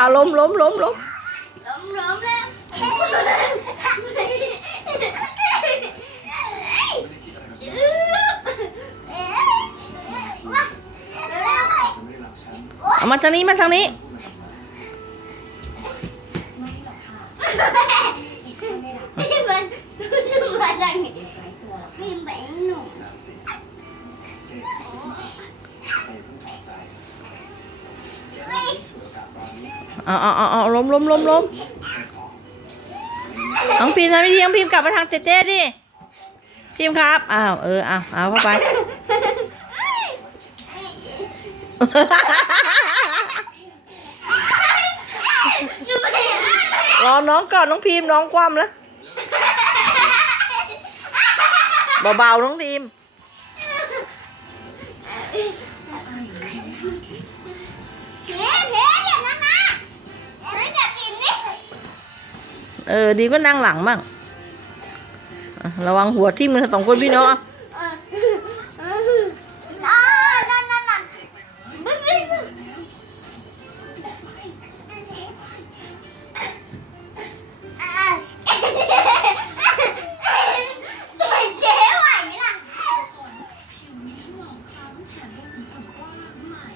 เอาล้มล้มล้มล้มล้มล้มแล้วเอามาทางนี้มาทางนี้ เอาเอาเอาเอาล้มล้มล้มล้มน้องพิมพ์ทำไม่ดีน้องพิมพ์กลับมาทางเจ๊เจ๊ดิ พิมพ์ครับ อ้าว เออเอาเอาเข้าไปรอน้องก่อนน้องพิมพ์น้องคว่ำแล้วเบาๆน้องพิมพ์ เออ ดีก็นั่งหลังบ้างระวังหัวที่มือสองคนพี่น้องอะ